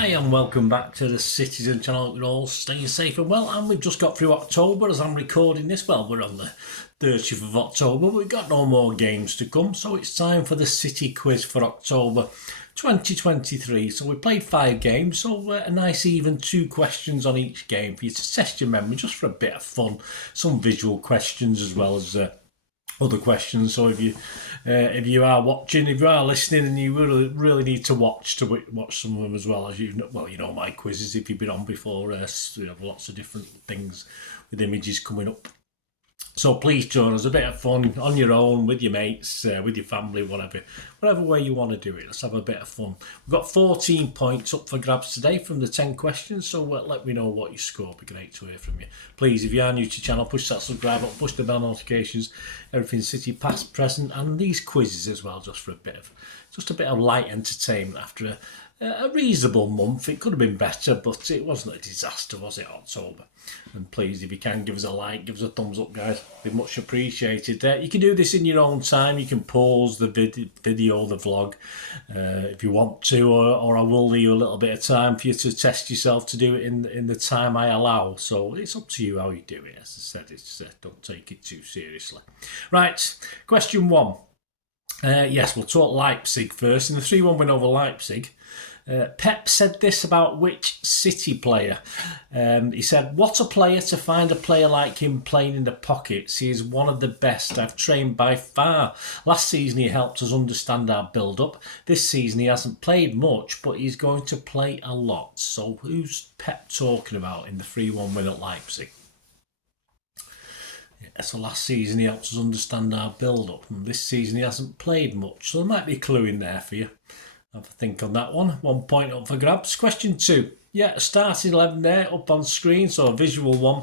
Hi and welcome back to the Citizen channel. You're all staying safe and well, and we've just got through October as I'm recording this. Well, we're on the 30th of October, but we've got no more games to come, so it's time for the City quiz for October 2023. So we played 5 games, so a nice even 2 questions on each game for you to test your memory, just for a bit of fun. Some visual questions as well as other questions. So if you are watching, if you are listening, and you really need to watch some of them as well, as you know my quizzes if you've been on before. You have lots of different things with images coming up. So please join us. A bit of fun on your own, with your mates, with your family, whatever way you want to do it. Let's have a bit of fun. We've got 14 points up for grabs today from the 10 questions, so let me know what you score. It'd be great to hear from you. Please, if you are new to the channel, push that subscribe button, push the bell notifications, everything City past, present, and these quizzes as well, just a bit of light entertainment after a reasonable month. It could have been better, but it wasn't a disaster, was it, October? And please, if you can, give us a like, give us a thumbs up, guys. It'd be much appreciated. You can do this in your own time. You can pause the video, the vlog, if you want to, or I will leave a little bit of time for you to test yourself to do it in the time I allow. So it's up to you how you do it. As I said, don't take it too seriously. Right, question 1. Yes, we'll talk Leipzig first. In the 3-1 win over Leipzig, Pep said this about which City player. He said, "What a player to find a player like him playing in the pockets. He is one of the best I've trained by far. Last season he helped us understand our build-up. This season he hasn't played much, but he's going to play a lot." So who's Pep talking about in the 3-1 win at Leipzig? So last season he helped us understand our build-up, and this season he hasn't played much. So there might be a clue in there for you. Have a think on that one. 1 point up for grabs. Question 2. Yeah, starting 11 there up on screen. So a visual one,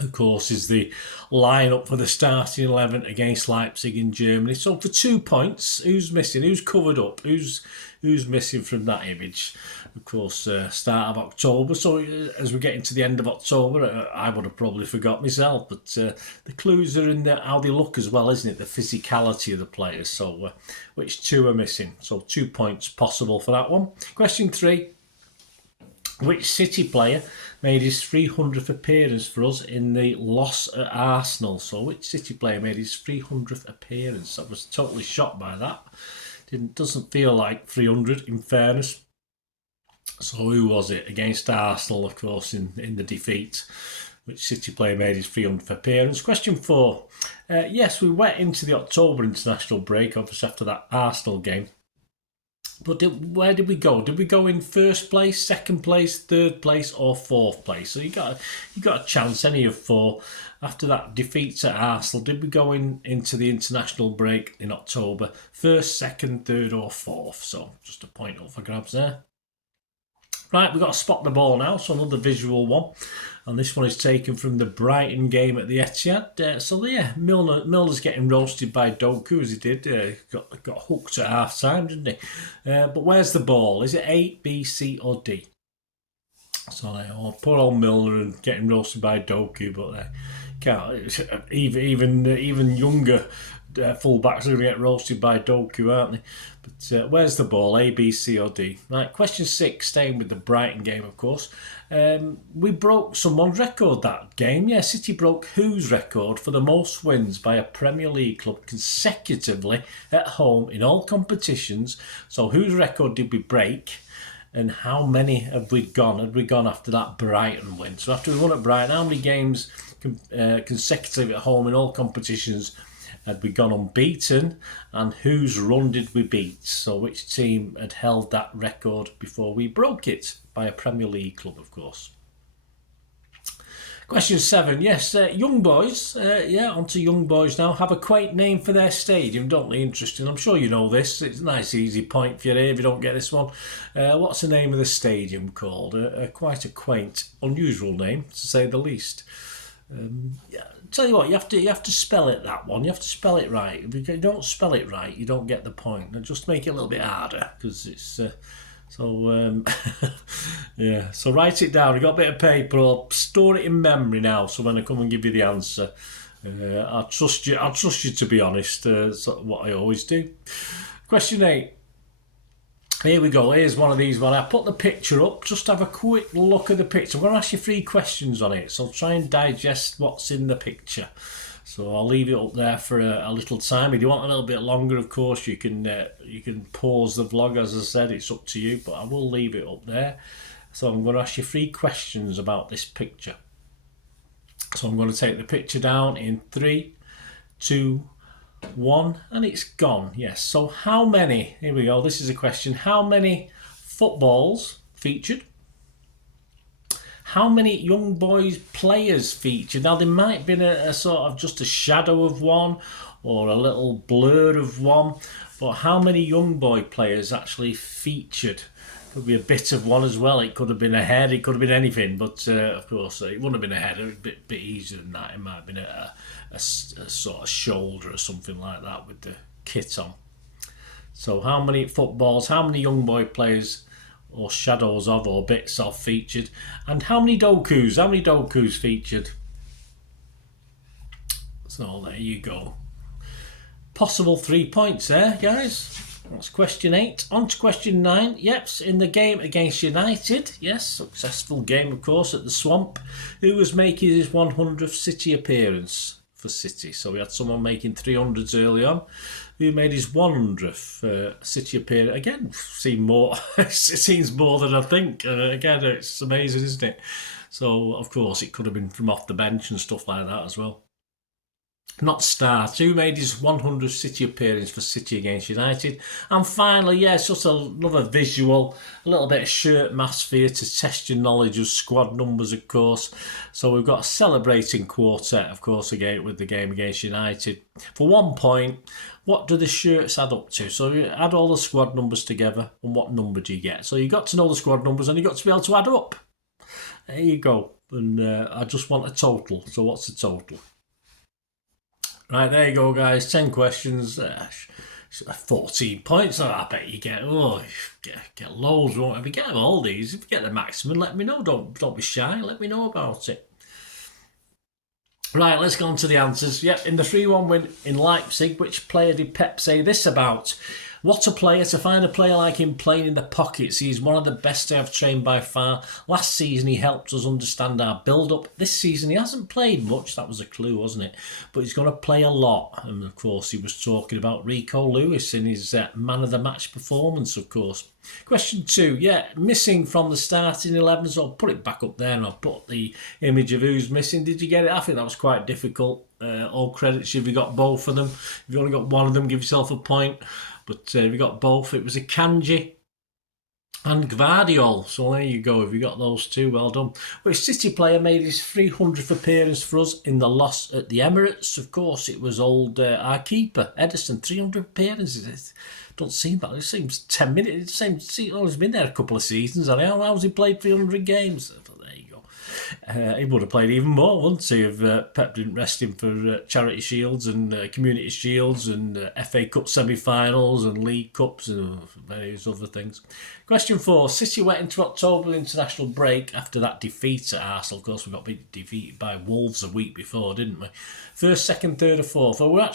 of course, is the lineup for the starting 11 against Leipzig in Germany. So for 2 points, who's missing? Who's covered up? Who's missing from that image? Of course, start of October. So as we get into the end of October, I would have probably forgot myself. But the clues are in how they look as well, isn't it? The physicality of the players. So which 2 are missing? So 2 points possible for that one. Question 3. Which City player made his 300th appearance for us in the loss at Arsenal? So which City player made his 300th appearance? I was totally shocked by that. Doesn't feel like 300 in fairness. So who was it? Against Arsenal, of course, in the defeat. Which City player made his 300th appearance? Question 4. Yes, we went into the October international break, obviously after that Arsenal game. But where did we go? Did we go in 1st place, 2nd place, 3rd place, or 4th place? So you got a chance, any of 4. After that defeat at Arsenal, did we go into the international break in October 1st, 2nd, 3rd, or 4th? So just a point up for grabs there. Right, we've got to spot the ball now, so another visual one. And this one is taken from the Brighton game at the Etihad. So yeah, Milner's getting roasted by Doku as he did. Got hooked at half time, didn't he? But where's the ball? Is it A, B, C, or D? So poor old Milner and getting roasted by Doku, but can't even younger fullbacks are going to get roasted by Doku, aren't they? But where's the ball? A, B, C, or D? Right, question 6, staying with the Brighton game, of course. We broke someone's record that game. Yeah, City broke whose record for the most wins by a Premier League club consecutively at home in all competitions? So whose record did we break? And how many have we gone? Had we gone after that Brighton win? So after we won at Brighton, how many games consecutively at home in all competitions had we gone unbeaten, and whose run did we beat? So which team had held that record before we broke it by a Premier League club, of course? Question 7. Yes, young boys. On to young boys now. Have a quaint name for their stadium, don't they? Interesting. I'm sure you know this. It's a nice, easy point for you if you don't get this one. What's the name of the stadium called? Quite a quaint, unusual name, to say the least. Tell you what, you have to spell it, that one. You have to spell it right. If you don't spell it right, you don't get the point. And just make it a little bit harder, because it's yeah. So write it down. You got a bit of paper. I'll store it in memory now. So when I come and give you the answer, I'll trust you. To be honest. What I always do. Question 8. Here we go. Here's one of these. Well, I put the picture up. Just have a quick look at the picture. I'm going to ask you 3 questions on it. So try and digest what's in the picture. So I'll leave it up there for a little time. If you want a little bit longer, of course, you can pause the vlog. As I said, it's up to you. But I will leave it up there. So I'm going to ask you 3 questions about this picture. So I'm going to take the picture down in 3, 2, 1, and it's gone. Yes. So how many? Here we go. This is a question. How many footballs featured? How many young boys players featured? Now there might have been a sort of just a shadow of one or a little blur of one, but how many young boy players actually featured? Could be a bit of one as well. It could have been a head. It could have been anything. But of course, it wouldn't have been a head. It was a bit easier than that. It might have been a sort of shoulder or something like that with the kit on. So how many footballs, how many young boy players or shadows of or bits of featured? And how many dokus? How many dokus featured? So there you go. Possible 3 points there, guys. That's question 8. On to question 9. Yep, in the game against United. Yes, successful game, of course, at the Swamp. Who was making his 100th City appearance for City? So we had someone making 300s early on. Who made his 100th City appearance? Again, it seems more than I think. Again, it's amazing, isn't it? So, of course, it could have been from off the bench and stuff like that as well. Not start. Who made his 100th City appearance for City against United? And finally, yeah, it's just another visual, a little bit of shirt mask for you to test your knowledge of squad numbers, of course. So we've got a celebrating quartet, of course, again with the game against United. For 1 point, what do the shirts add up to? So you add all the squad numbers together, and what number do you get? So you've got to know the squad numbers, and you've got to be able to add up. There you go. And I just want a total. So what's the total? Right, there you go, guys. 10 questions. 14 points. I bet you get loads, won't you? If you get all these, if you get the maximum, let me know. Don't be shy. Let me know about it. Right, let's go on to the answers. Yep, in the 3-1 win in Leipzig, which player did Pep say this about? What a player. To find a player like him playing in the pockets. He's one of the best I've trained by far. Last season he helped us understand our build-up. This season he hasn't played much. That was a clue, wasn't it? But he's going to play a lot. And of course he was talking about Rico Lewis in his man of the match performance, of course. Question 2. Yeah, missing from the starting 11. So I'll put it back up there and I'll put the image of who's missing. Did you get it? I think that was quite difficult. All credits if you got both of them. If you only got one of them, give yourself a point. But if you got both, it was a Kanji and Gvardiol. So there you go. If you got those two, well done. Which City player made his 300th appearance for us in the loss at the Emirates? Of course, it was our keeper, Edison. 300 appearances. It don't seem that. It seems 10 minutes. It seems he's been there a couple of seasons. How's he played 300 games? There you go. He would have played even more, wouldn't he, if Pep didn't rest him for Charity Shields and Community Shields and FA Cup semi-finals and League Cups and various other things. Question 4. City went into October international break after that defeat at Arsenal. Of course, we got defeated by Wolves a week before, didn't we? First, second, third or fourth. Well,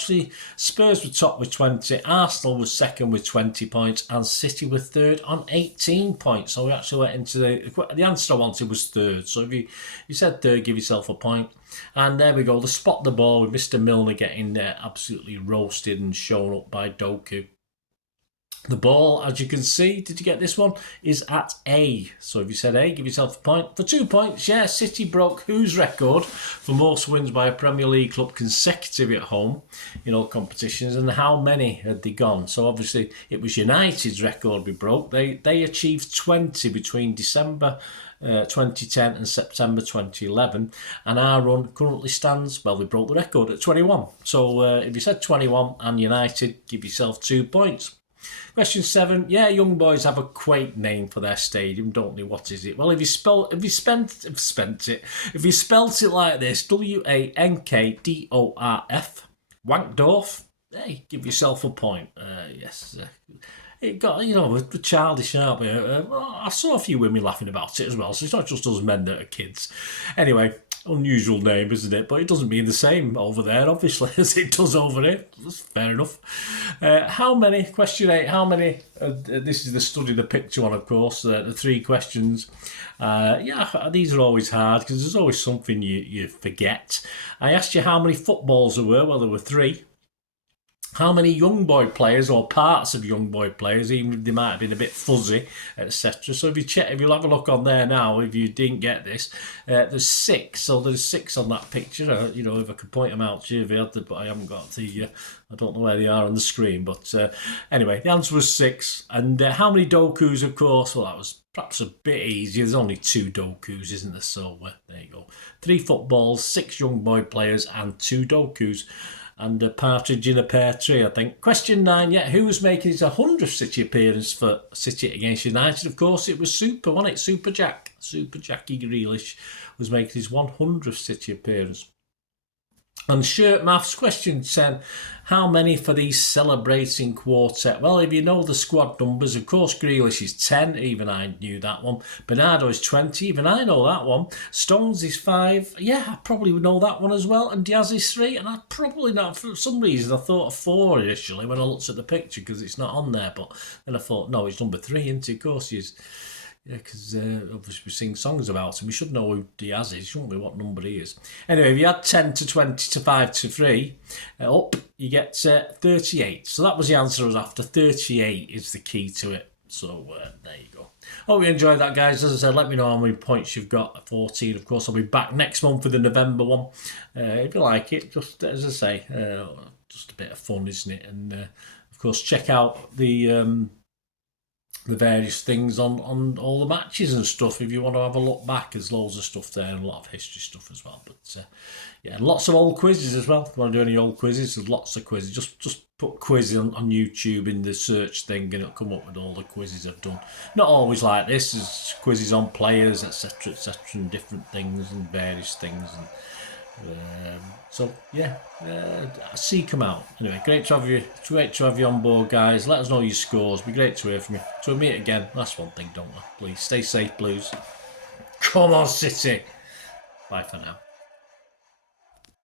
Spurs were top with 20, Arsenal was second with 20 points and City were third on 18 points. So we actually went into the answer I wanted was third. So if you said third, give yourself a point. And there we go, the spot the ball with Mr. Milner getting absolutely roasted and shown up by Doku. The ball, as you can see, did you get this one, is at A. So if you said A, give yourself a point. For 2 points, yeah, City broke whose record for most wins by a Premier League club consecutively at home in all competitions, and how many had they gone? So obviously it was United's record we broke. They achieved 20 between December 2010 and September 2011, and our run currently stands, well, we broke the record at 21. So if you said 21 and United, give yourself 2 points. Question 7. Yeah, young boys have a quaint name for their stadium, don't they? What is it? Well, if you spelt it like this, Wankdorf, Wankdorf, hey, give yourself a point. Yes. It got, the childish, aren't we? I saw a few women laughing about it as well, so it's not just us men that are kids. Anyway, Unusual name, isn't it? But it doesn't mean the same over there, obviously, as it does over here. That's fair enough. How many, question 8, how many, this is the study the picture one, of course, the 3 questions. Yeah, these are always hard because there's always something you forget. I asked you how many footballs there were. Well, there were 3. How many young boy players or parts of young boy players, even if they might have been a bit fuzzy, etc. So if you'll have a look on there now, if you didn't get this, there's 6. So there's 6 on that picture. You know, if I could point them out to you, but I haven't got the. I don't know where they are on the screen, but anyway, the answer was 6. And how many dokus? Of course, well, that was perhaps a bit easier. There's only 2 dokus, isn't there? So there you go. 3 footballs, 6 young boy players, and 2 dokus. And a partridge in a pear tree, I think. Question 9, yeah, who was making his 100th City appearance for City against United? Of course, it was Super, wasn't it? Super Jack. Super Jackie Grealish was making his 100th City appearance. And shirt maths, question 10. How many for the celebrating quartet? Well, if you know the squad numbers, of course, Grealish is 10. Even I knew that one. Bernardo is 20. Even I know that one. Stones is 5. Yeah, I probably would know that one as well. And Diaz is 3. And I probably not, for some reason, I thought of 4 initially when I looked at the picture because it's not on there. But then I thought, no, it's number 3, isn't it? Of course, he is. Yeah, because obviously we sing songs about him. We should know who Diaz is, shouldn't we? What number he is. Anyway, if you add 10 to 20 to 5 to 3, up, you get 38. So that was the answer I was after. 38 is the key to it. So there you go. Hope you enjoyed that, guys. As I said, let me know how many points you've got. 14, of course. I'll be back next month with the November one. If you like it, just as I say, just a bit of fun, isn't it? And of course, check out the various things on all the matches and stuff. If you want to have a look back, there's loads of stuff there and a lot of history stuff as well. But yeah, lots of old quizzes as well. If you want to do any old quizzes, there's lots of quizzes. Just put quiz on YouTube in the search thing and it'll come up with all the quizzes I've done. Not always like this. There's quizzes on players, etc., and different things and various things. And so yeah, seek them out. Anyway, great to have you. It's great to have you on board, guys. Let us know your scores. It'd be great to hear from you. So we'll meet again. That's one thing, don't we? Please stay safe, Blues. Come on, City. Bye for now.